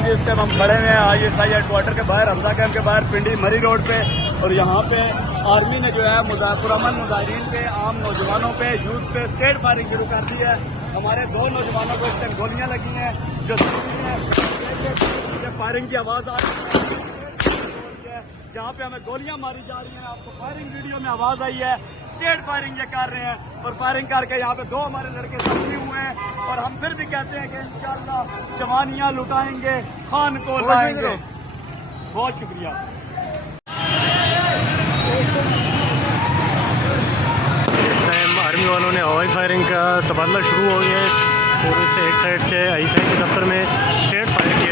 नाज़रीन जी, इस टाइम हम खड़े हैं ISI हेडक्वार्टर के बाहर, हमजा कैंप के बाहर, पिंडी मरी रोड पे। और यहाँ पे आर्मी ने जो है पुरअमन मुजाहिरीन पे, आम नौजवानों पे, यूथ पे स्ट्रेट फायरिंग शुरू कर दी है। हमारे 2 नौजवानों को इस टाइम गोलियाँ लगी हैं जो फायरिंग की आवाज़ आ रही है। जहाँ पे हमें गोलियां मारी जा रही हैं, आपको फायरिंग वीडियो में आवाज आई है। स्ट्रेट फायरिंग ये कर रहे हैं और फायरिंग करके यहाँ पे 2 हमारे लड़के जख्मी हुए हैं। और हम फिर भी कहते हैं कि इंशाअल्लाह जवानियां लुटाएंगे, खान को लाएंगे। बहुत शुक्रिया। इस टाइम आर्मी वालों ने हवाई फायरिंग का तबादला शुरू हो गया है और इससे एक साइड से ISI के दफ्तर में स्ट्रेट फायर किया